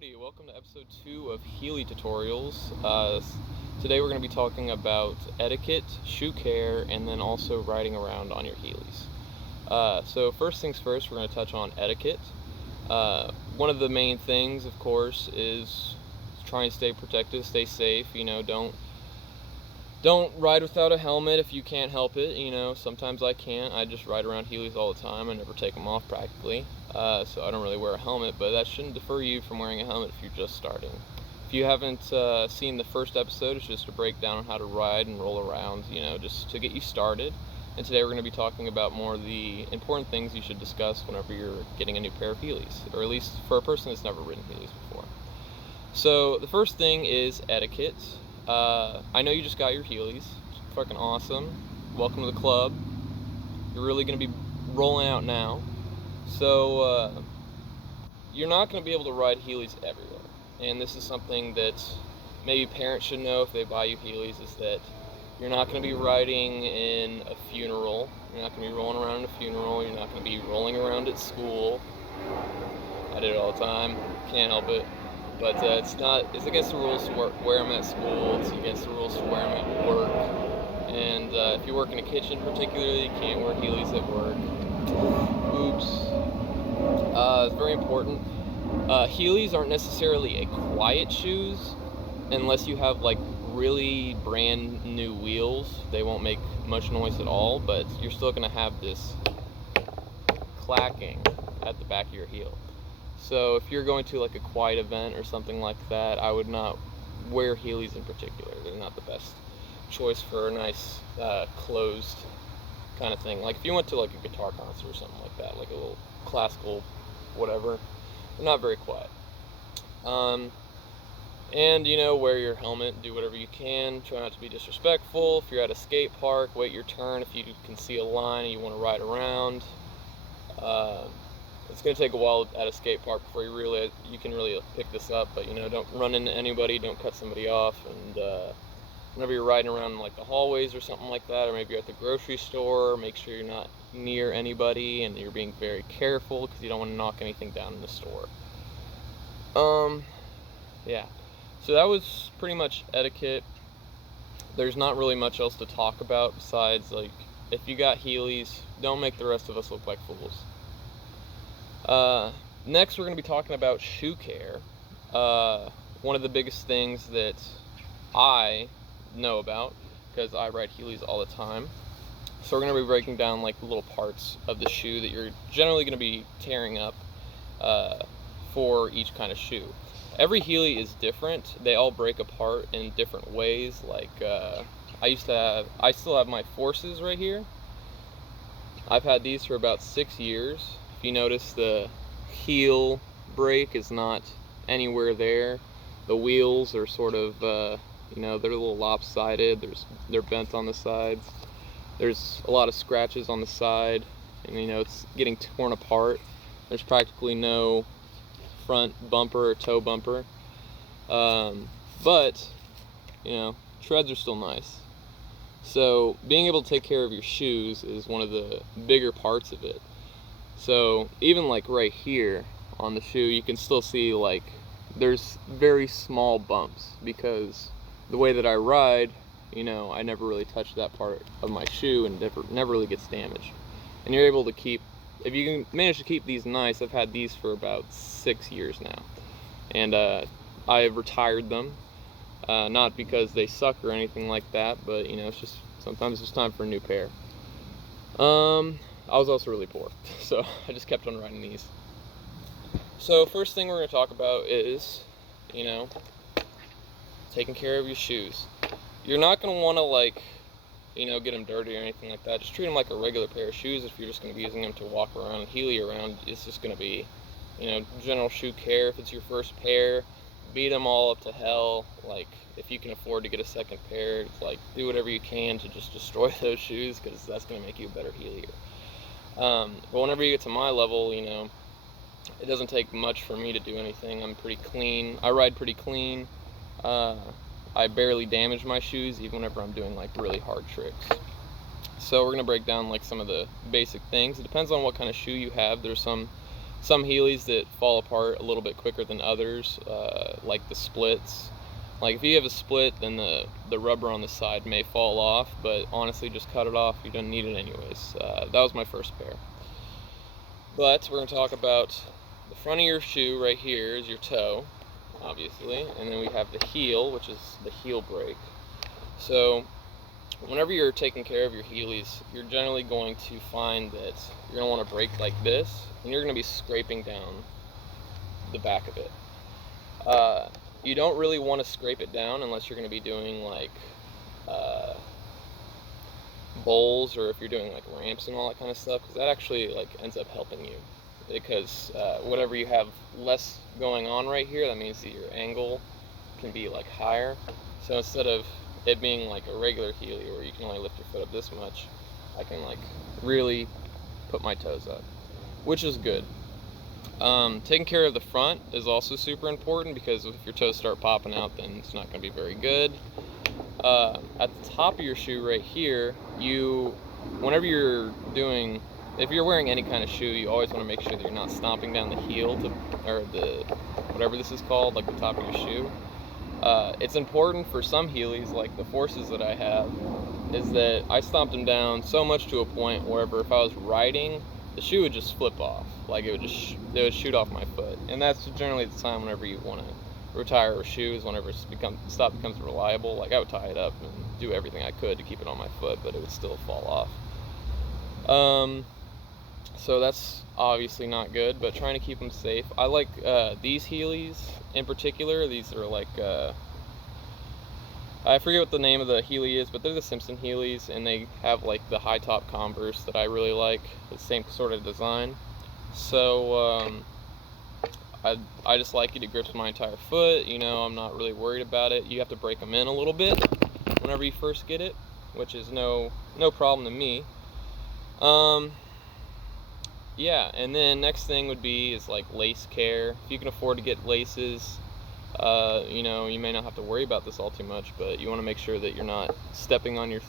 Howdy, welcome to episode 2 of Healy Tutorials. Today we're going to be talking about etiquette, shoe care, and then also riding around on your Heelys. So first things first, we're going to touch on etiquette. One of the main things, of course, is try and stay protected, stay safe. Don't ride without a helmet if you can't help it. Sometimes I can't. I just ride around Heelys all the time. I never take them off practically. So I don't really wear a helmet, but that shouldn't deter you from wearing a helmet if you're just starting. If you haven't seen the first episode, it's just a breakdown on how to ride and roll around, just to get you started. And today we're going to be talking about more of the important things you should discuss whenever you're getting a new pair of Heelys, or at least for a person that's never ridden Heelys before. So the first thing is etiquette. I know you just got your Heelys. Fucking awesome. Welcome to the club. You're really going to be rolling out now. So, you're not going to be able to ride Heelys everywhere. And this is something that maybe parents should know if they buy you Heelys, is that you're not going to be riding in a funeral. You're not going to be rolling around in a funeral. You're not going to be rolling around at school. I did it all the time. Can't help it. But it's against the rules to wear them at school. It's against the rules to wear them at work. And if you work in a kitchen particularly, you can't wear Heelys at work. Oops. It's very important. Heelys aren't necessarily a quiet shoes unless you have like really brand new wheels. They won't make much noise at all, but you're still going to have this clacking at the back of your heel. So if you're going to like a quiet event or something like that, I would not wear Heelys in particular. They're not the best choice for a nice closed kind of thing. Like if you went to like a guitar concert or something like that, like a little classical whatever, they're not very quiet. And wear your helmet, do whatever you can, try not to be disrespectful. If you're at a skate park, wait your turn. If you can see a line and you want to ride around, it's going to take a while at a skate park before you can really pick this up, but don't run into anybody, don't cut somebody off. And whenever you're riding around in like the hallways or something like that, or maybe you're at the grocery store, make sure you're not near anybody and you're being very careful because you don't want to knock anything down in the store. Yeah, so that was pretty much etiquette. There's not really much else to talk about besides, like, if you got Heelys, don't make the rest of us look like fools. Next we're going to be talking about shoe care. One of the biggest things that I know about, because I ride Heelys all the time. So we're going to be breaking down like the little parts of the shoe that you're generally going to be tearing up for each kind of shoe. Every Heely is different. They all break apart in different ways. Like I still have my Forces right here. I've had these for about 6 years. If you notice, the heel break is not anywhere there. The wheels are sort of, they're a little lopsided. They're bent on the sides. There's a lot of scratches on the side, and it's getting torn apart. There's practically no front bumper or toe bumper. But treads are still nice. So being able to take care of your shoes is one of the bigger parts of it. So even like right here on the shoe, you can still see like there's very small bumps because the way that I ride, I never really touch that part of my shoe and never really gets damaged. And you're able to if you can manage to keep these nice, I've had these for about 6 years now. And I have retired them, not because they suck or anything like that, but it's just sometimes it's time for a new pair. I was also really poor, so I just kept on riding these. So first thing we're going to talk about is, taking care of your shoes. You're not going to want to get them dirty or anything like that. Just treat them like a regular pair of shoes. If you're just going to be using them to walk around and Heely around, it's just going to be, general shoe care. If it's your first pair, beat them all up to hell. Like, if you can afford to get a second pair, do whatever you can to just destroy those shoes, because that's going to make you a better Heelyer. But whenever you get to my level, it doesn't take much for me to do anything. I'm pretty clean. I ride pretty clean. I barely damage my shoes, even whenever I'm doing like really hard tricks. So we're going to break down like some of the basic things. It depends on what kind of shoe you have. There's some some Heelys that fall apart a little bit quicker than others, like the splits. Like if you have a split, then the rubber on the side may fall off, but honestly, just cut it off. You don't need it anyways. That was my first pair. But we're going to talk about the front of your shoe right here is your toe, obviously, and then we have the heel, which is the heel break. So whenever you're taking care of your Heelys, you're generally going to find that you're going to want to break like this, and you're going to be scraping down the back of it. You don't really want to scrape it down unless you're going to be doing like bowls, or if you're doing like ramps and all that kind of stuff, because that actually like ends up helping you, because whatever you have less going on right here, that means that your angle can be like higher. So instead of it being like a regular Heely where you can only lift your foot up this much, I can like really put my toes up, which is good. Taking care of the front is also super important, because if your toes start popping out, then it's not going to be very good. At the top of your shoe right here, whenever you're doing, if you're wearing any kind of shoe, you always want to make sure that you're not stomping down the heel or the, whatever this is called, like the top of your shoe. It's important for some Heelys, like the Forces that I have, is that I stomped them down so much to a point where if I was riding, the shoe would just flip off, like it would shoot off my foot. And that's generally the time whenever you want to retire a shoe, is whenever stop becomes reliable. Like I would tie it up and do everything I could to keep it on my foot, but it would still fall off. So that's obviously not good, but trying to keep them safe. I like these Heelys in particular. These are like I forget what the name of the Heely is, but they're the Simpson Heelys, and they have like the high top Converse that I really like, the same sort of design. So I just like it. It grips my entire foot. You know, I'm not really worried about it. You have to break them in a little bit whenever you first get it, which is no problem to me. Yeah, and then next thing would be is like lace care. If you can afford to get laces, you know, you may not have to worry about this all too much, but you want to make sure that you're not stepping on your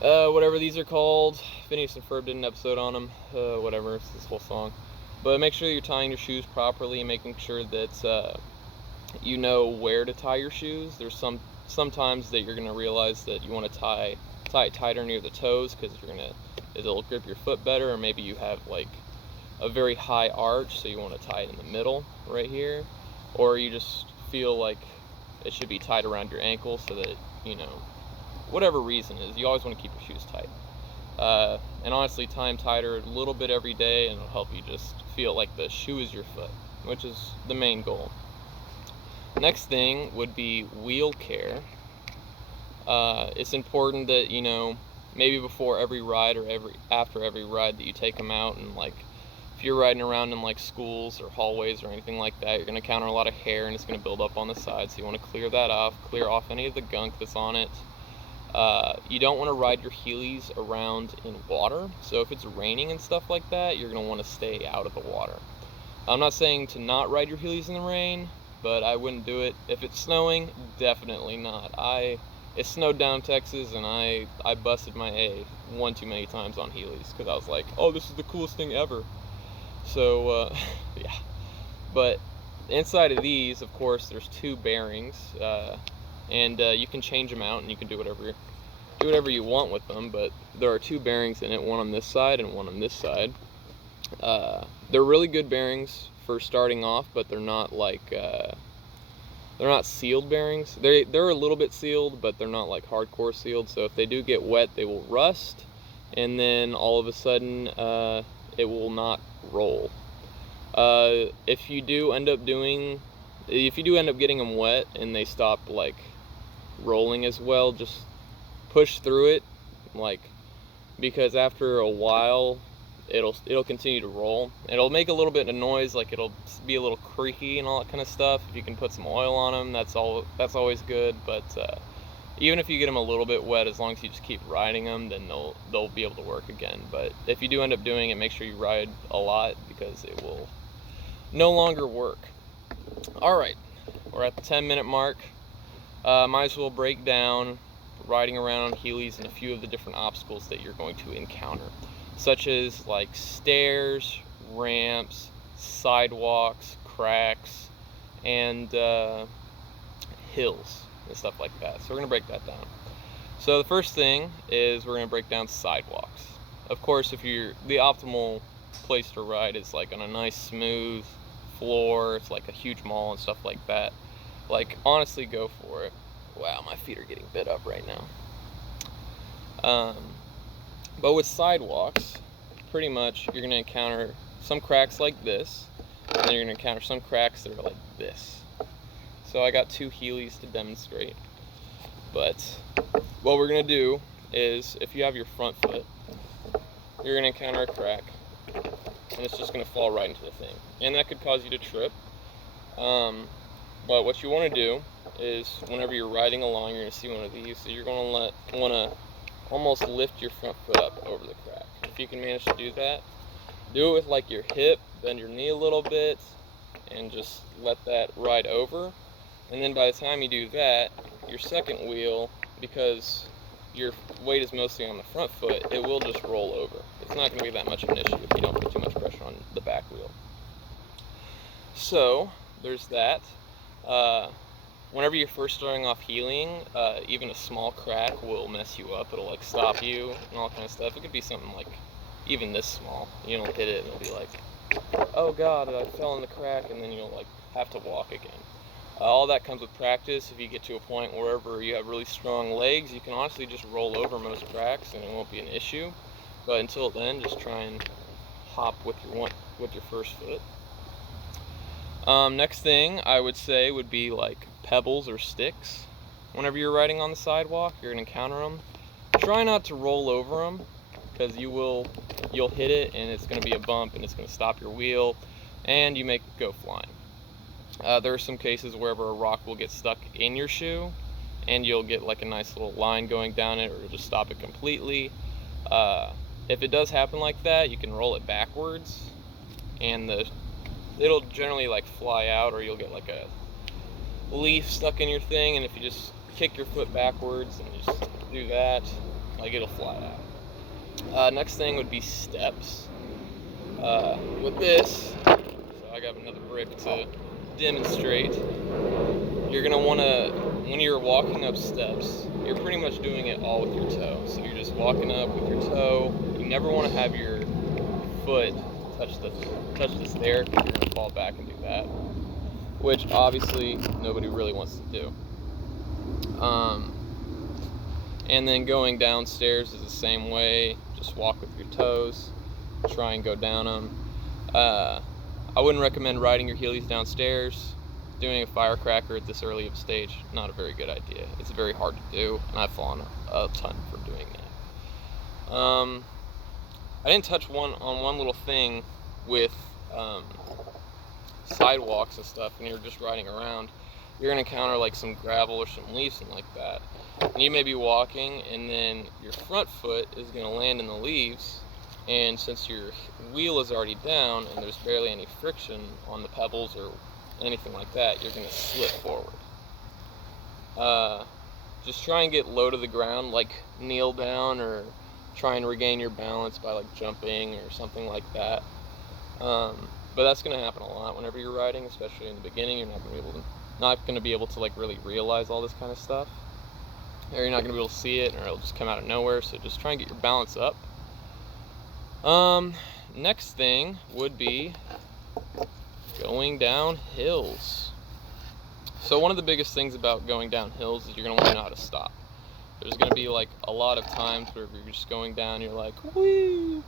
whatever these are called. Phineas and Ferb did an episode on them, whatever, it's this whole song. But make sure you're tying your shoes properly, making sure that you know where to tie your shoes. There's sometimes that you're going to realize that you want to tie it tighter near the toes, because it'll grip your foot better, or maybe you have like a very high arch, so you want to tie it in the middle right here, or you just feel like it should be tied around your ankle, so that, you know, whatever reason is, you always want to keep your shoes tight. And honestly, tie them tighter a little bit every day, and it'll help you just feel like the shoe is your foot, which is the main goal. Next thing would be wheel care. It's important that, you know, maybe before every ride or after every ride, that you take them out, and like if you're riding around in like schools or hallways or anything like that, you're going to encounter a lot of hair, and it's going to build up on the side, so you want to clear that off, clear off any of the gunk that's on it. You don't want to ride your Heelys around in water, so if it's raining and stuff like that, you're going to want to stay out of the water. I'm not saying to not ride your Heelys in the rain, but I wouldn't do it. If it's snowing, definitely not. It snowed down in Texas, and I busted my A one too many times on Heelys, because I was like, oh, this is the coolest thing ever. So yeah. But inside of these, of course, there's two bearings, and you can change them out, and you can do whatever you want with them. But there are two bearings in it, one on this side and one on this side. They're really good bearings for starting off, but they're not like they're not sealed bearings. They're a little bit sealed, but they're not like hardcore sealed. So if they do get wet, they will rust, and then all of a sudden it will not roll. If you do end up getting them wet and they stop like rolling as well, just push through it, like, because after a while it'll continue to roll. It'll make a little bit of noise, like it'll be a little creaky and all that kind of stuff. If you can put some oil on them, that's always good. But even if you get them a little bit wet, as long as you just keep riding them, then they'll be able to work again. But if you do end up doing it, make sure you ride a lot, because it will no longer work. Alright, we're at the 10-minute mark. Might as well break down riding around on Heelys and a few of the different obstacles that you're going to encounter. such as like stairs, ramps, sidewalks, cracks, and hills and stuff like that. So we're going to break that down. So the first thing is we're going to break down sidewalks. Of course, if the optimal place to ride is like on a nice smooth floor, it's like a huge mall and stuff like that. Like, honestly, go for it. Wow, my feet are getting bit up right now. But with sidewalks, pretty much you're going to encounter some cracks like this, and then you're going to encounter some cracks that are like this. So I got 2 Heelys to demonstrate. But what we're going to do is, if you have your front foot, you're going to encounter a crack, and it's just going to fall right into the thing. And that could cause you to trip. But what you want to do is, whenever you're riding along, you're going to see one of these. So you're going to want to almost lift your front foot up over the crack. If you can manage to do that, do it with like your hip, bend your knee a little bit, and just let that ride over. And then by the time you do that, your second wheel, because your weight is mostly on the front foot, it will just roll over. It's not going to be that much of an issue if you don't put too much pressure on the back wheel. So there's that. Whenever you're first starting off heeling, even a small crack will mess you up. It'll like stop you and all kind of stuff. It could be something like even this small. You don't hit it and it'll be like, oh god, I fell in the crack, and then you'll like have to walk again. All that comes with practice. If you get to a point wherever you have really strong legs, you can honestly just roll over most cracks and it won't be an issue. But until then, just try and hop with your first foot. Next thing I would say would be like pebbles or sticks. Whenever you're riding on the sidewalk, you're going to encounter them. Try not to roll over them, because you'll hit it and it's going to be a bump and it's going to stop your wheel and you may go flying. There are some cases wherever a rock will get stuck in your shoe and you'll get like a nice little line going down it, or it'll just stop it completely. If it does happen like that, you can roll it backwards and it'll generally like fly out, or you'll get like a leaf stuck in your thing, and if you just kick your foot backwards and just do that, like, it'll fly out. Next thing would be steps. With this, so I got another brick to demonstrate. You're gonna wanna, when you're walking up steps, you're pretty much doing it all with your toe. So you're just walking up with your toe. You never want to have your foot touch the stair, because you're gonna fall back and do that, which obviously nobody really wants to do. And then going downstairs is the same way. Just walk with your toes, try and go down them. I wouldn't recommend riding your Heelys downstairs. Doing a firecracker at this early of stage, not a very good idea. It's very hard to do, and I've fallen a ton for doing that. I didn't touch on one little thing with sidewalks and stuff. When you're just riding around, you're gonna encounter like some gravel or some leaves and like that. And you may be walking, and then your front foot is gonna land in the leaves, and since your wheel is already down and there's barely any friction on the pebbles or anything like that, you're gonna slip forward. Just try and get low to the ground, like kneel down, or try and regain your balance by like jumping or something like that. But that's gonna happen a lot whenever you're riding, especially in the beginning. You're not gonna be able to like really realize all this kind of stuff, or you're not gonna be able to see it, or it'll just come out of nowhere. So just try and get your balance up. Next thing would be going down hills. So one of the biggest things about going down hills is you're going to want to know how to stop. There's going to be like a lot of times where you're just going down, you're like, whoo,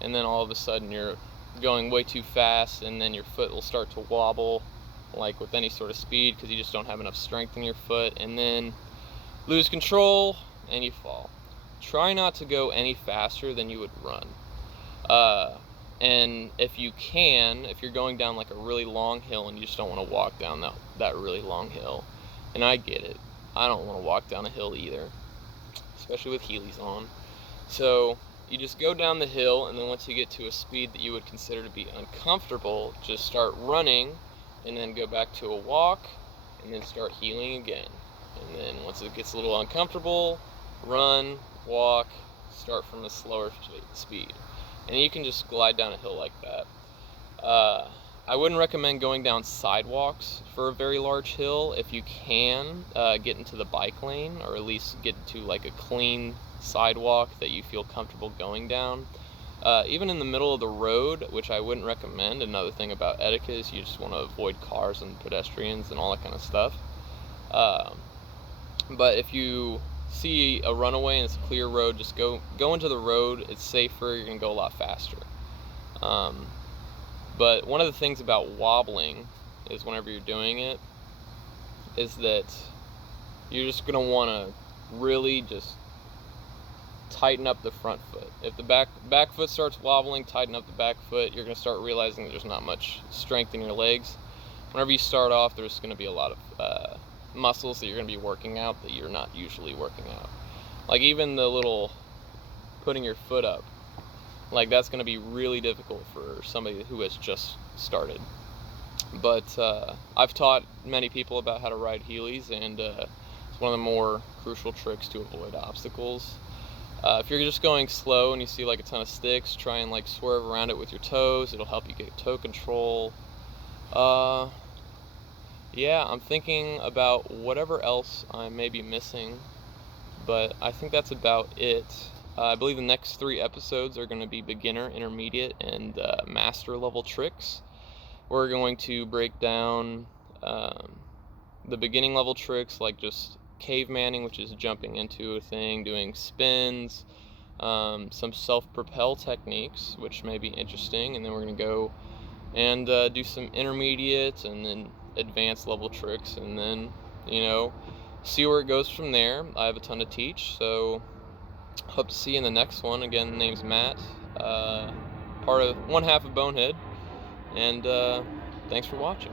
and then all of a sudden you're going way too fast, and then your foot will start to wobble like with any sort of speed, because you just don't have enough strength in your foot, and then lose control and you fall. Try not to go any faster than you would run. And if you're going down like a really long hill and you just don't want to walk down that really long hill, and I get it, I don't want to walk down a hill either, especially with Heelys on. So you just go down the hill, and then once you get to a speed that you would consider to be uncomfortable, just start running, and then go back to a walk, and then start heeling again. And then once it gets a little uncomfortable, run, walk, start from a slower speed, and you can just glide down a hill like that. I wouldn't recommend going down sidewalks for a very large hill. If you can, get into the bike lane, or at least get to like a clean sidewalk that you feel comfortable going down. Even in the middle of the road, which I wouldn't recommend. Another thing about etiquette is you just want to avoid cars and pedestrians and all that kind of stuff. But if you see a runaway and it's a clear road, just go into the road. It's safer. You're gonna go a lot faster. But one of the things about wobbling is whenever you're doing it, is that you're just gonna want to really just tighten up the front foot. If the back foot starts wobbling, tighten up the back foot. You're gonna start realizing that there's not much strength in your legs. Whenever you start off, there's gonna be a lot of muscles that you're gonna be working out that you're not usually working out. Like even the little putting your foot up, like that's going to be really difficult for somebody who has just started. But I've taught many people about how to ride Heelys, and it's one of the more crucial tricks to avoid obstacles. If you're just going slow and you see like a ton of sticks, try and like swerve around it with your toes. It'll help you get toe control. Yeah, I'm thinking about whatever else I may be missing, but I think that's about it. I believe the next 3 episodes are going to be beginner, intermediate, and master level tricks. We're going to break down the beginning level tricks, like just cavemanning, which is jumping into a thing, doing spins, some self-propel techniques, which may be interesting, and then we're going to go and do some intermediate and then advanced level tricks, and then, see where it goes from there. I have a ton to teach, so hope to see you in the next one. Again, the name's Matt, part of one half of Bonehead, and thanks for watching.